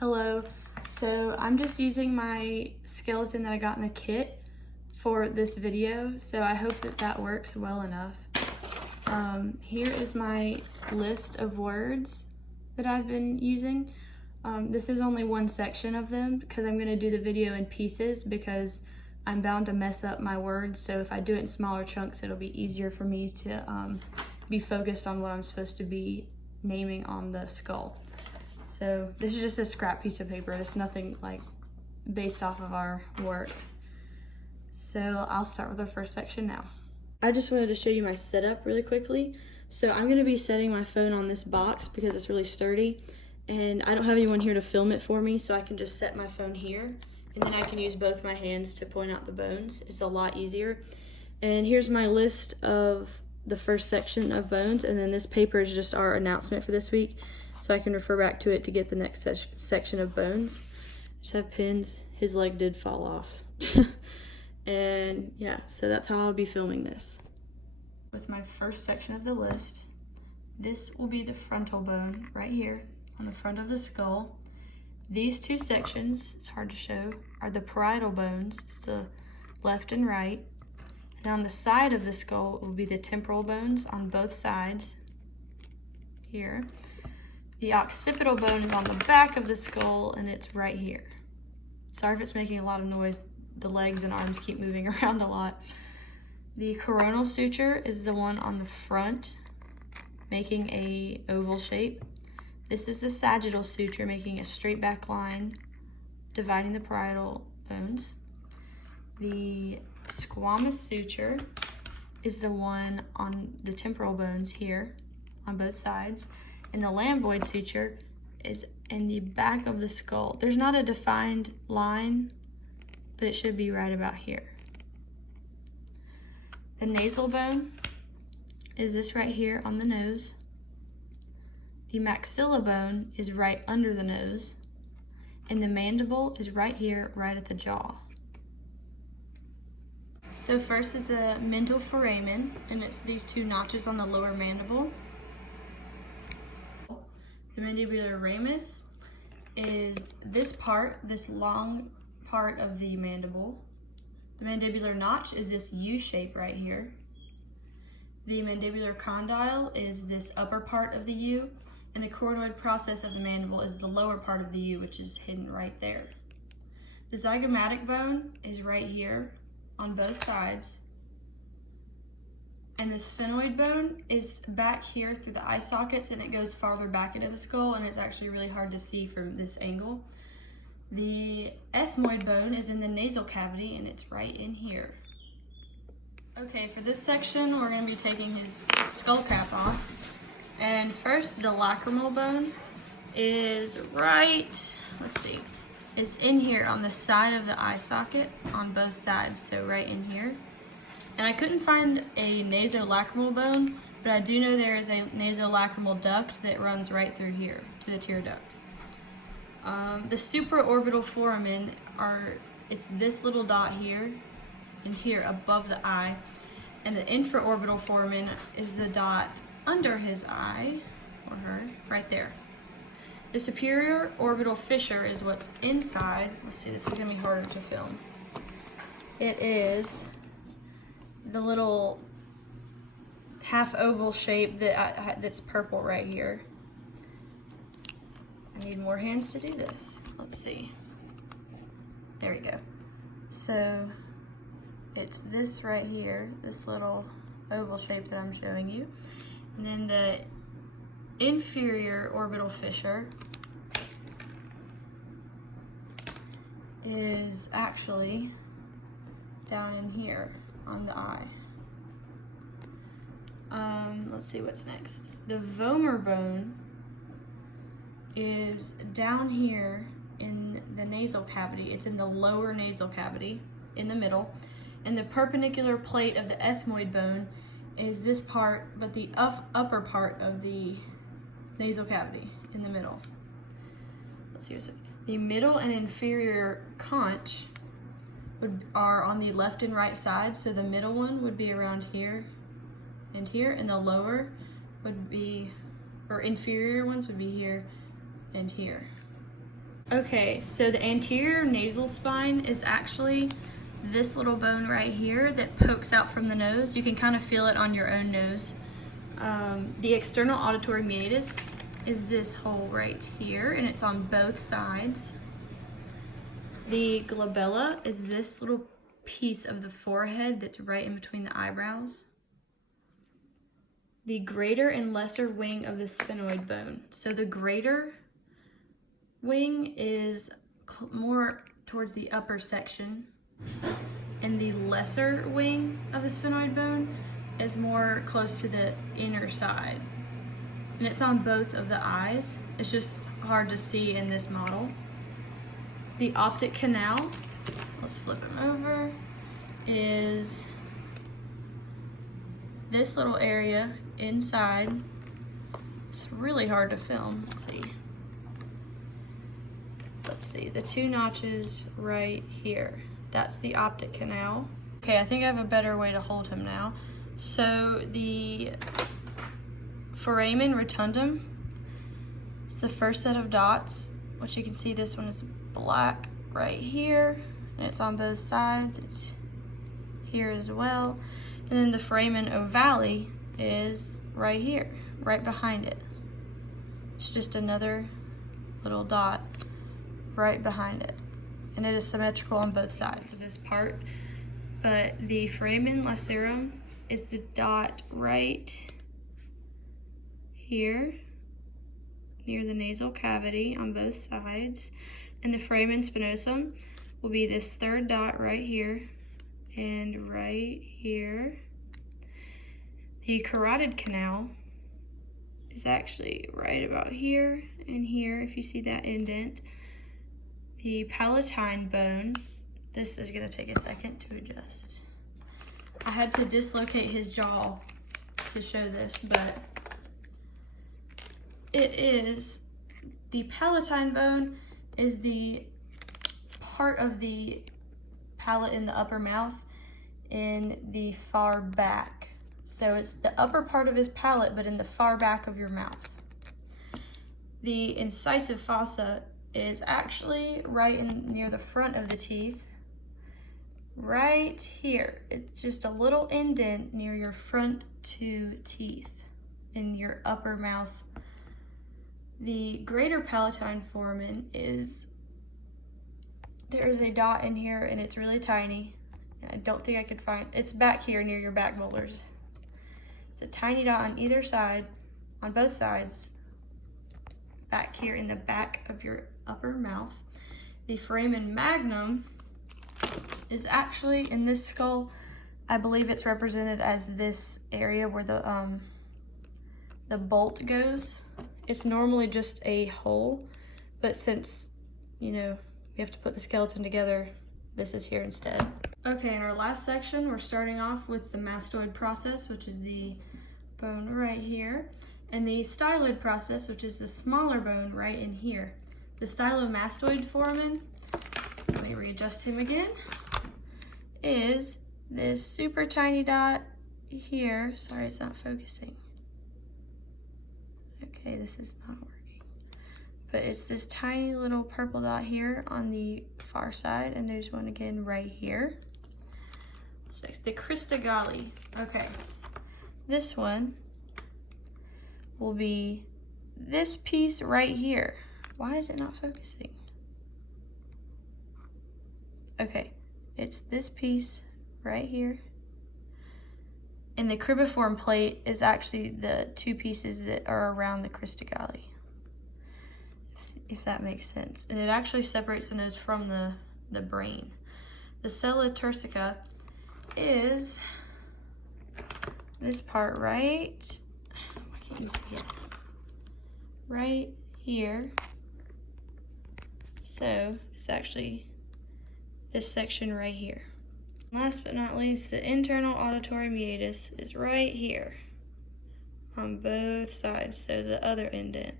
Hello. So I'm just using my skeleton that I got in the kit for this video, so I hope that works well enough. Here is my list of words that I've been using. This is only one section of them because I'm going to do the video in pieces because I'm bound to mess up my words, so if I do it in smaller chunks it'll be easier for me to be focused on what I'm supposed to be naming on the skull. So this is just a scrap piece of paper. It's nothing like based off of our work. So I'll start with our first section now. I just wanted to show you my setup really quickly. So I'm gonna be setting my phone on this box because it's really sturdy and I don't have anyone here to film it for me, so I can just set my phone here and then I can use both my hands to point out the bones. It's a lot easier. And here's my list of the first section of bones, and then this paper is just our announcement for this week, so I can refer back to it to get the next section of bones. Just have pins. His leg did fall off. And yeah, so that's how I'll be filming this. With my first section of the list, this will be the frontal bone right here on the front of the skull. These two sections, it's hard to show, are the parietal bones. It's the left and right. And on the side of the skull will be the temporal bones on both sides here. The occipital bone is on the back of the skull and it's right here. Sorry if it's making a lot of noise. The legs and arms keep moving around a lot. The coronal suture is the one on the front, making a oval shape. This is the sagittal suture, making a straight back line, dividing the parietal bones. The squamous suture is the one on the temporal bones here on both sides. And the lambdoid suture is in the back of the skull. There's not a defined line, but it should be right about here. The nasal bone is this right here on the nose. The maxilla bone is right under the nose. And the mandible is right here, right at the jaw. So first is the mental foramen, and it's these two notches on the lower mandible. The mandibular ramus is this part, this long part of the mandible. The mandibular notch is this U shape right here. The mandibular condyle is this upper part of the U, and the coronoid process of the mandible is the lower part of the U, which is hidden right there. The zygomatic bone is right here on both sides. And the sphenoid bone is back here through the eye sockets, and it goes farther back into the skull, and it's actually really hard to see from this angle. The ethmoid bone is in the nasal cavity, and it's right in here. Okay, for this section, we're going to be taking his skull cap off. And first, the lacrimal bone is right, let's see, it's in here on the side of the eye socket on both sides, so right in here. And I couldn't find a nasolacrimal bone, but I do know there is a nasolacrimal duct that runs right through here to the tear duct. The supraorbital foramen it's this little dot here and here above the eye, and the infraorbital foramen is the dot under his eye, or her, right there. The superior orbital fissure is what's inside. Let's see, this is gonna be harder to film. It is the little half oval shape that's purple right here. I need more hands to do this. Let's see. There we go. So it's this right here, this little oval shape that I'm showing you. And then the inferior orbital fissure is actually down in here on the eye. Let's see what's next. The vomer bone is down here in the nasal cavity. It's in the lower nasal cavity in the middle. And the perpendicular plate of the ethmoid bone is this part, but the upper part of the nasal cavity in the middle. Let's see what's it. The middle and inferior conch are on the left and right side, so the middle one would be around here, and the lower would be, or inferior ones would be here and here. Okay, so the anterior nasal spine is actually this little bone right here that pokes out from the nose. You can kind of feel it on your own nose. The external auditory meatus is this hole right here, and it's on both sides. The glabella is this little piece of the forehead that's right in between the eyebrows. The greater and lesser wing of the sphenoid bone. So the greater wing is more towards the upper section, and the lesser wing of the sphenoid bone is more close to the inner side. And it's on both of the eyes. It's just hard to see in this model. The optic canal, let's flip him over, is this little area inside. It's really hard to film. Let's see, the two notches right here. That's the optic canal. Okay, I think I have a better way to hold him now. So the foramen rotundum is the first set of dots, which you can see this one is black right here, and it's on both sides. It's here as well. And then the foramen ovale is right here, right behind it. It's just another little dot right behind it. And it is symmetrical on both sides of this part. But the foramen lacerum is the dot right here near the nasal cavity on both sides. And the foramen spinosum will be this third dot right here and right here. The carotid canal is actually right about here and here, if you see that indent. The palatine bone, this is gonna take a second to adjust. I had to dislocate his jaw to show this, but it is, the palatine bone is the part of the palate in the upper mouth in the far back. So it's the upper part of his palate, but in the far back of your mouth. The incisive fossa is actually right near the front of the teeth, right here. It's just a little indent near your front two teeth in your upper mouth. The greater palatine foramen is, there is a dot in here and it's really tiny. I don't think I could find, it's back here near your back molars. It's a tiny dot on either side, on both sides, back here in the back of your upper mouth. The foramen magnum is actually in this skull. I believe it's represented as this area where the bolt goes. It's normally just a hole, but since, you know, we have to put the skeleton together, this is here instead. Okay, in our last section, we're starting off with the mastoid process, which is the bone right here, and the styloid process, which is the smaller bone right in here. The stylomastoid foramen, let me readjust him again, is this super tiny dot here. Sorry, it's not focusing. Okay, this is not working. But it's this tiny little purple dot here on the far side, and there's one again right here. What's next? The crista galli. Okay, this one will be this piece right here. Why is it not focusing? Okay, it's this piece right here. And the cribriform plate is actually the two pieces that are around the crista galli, if that makes sense. And it actually separates the nose from the brain. The sella turcica is this part right, why can't you see it? Right here. So it's actually this section right here. Last but not least, the internal auditory meatus is right here on both sides, so the other indent.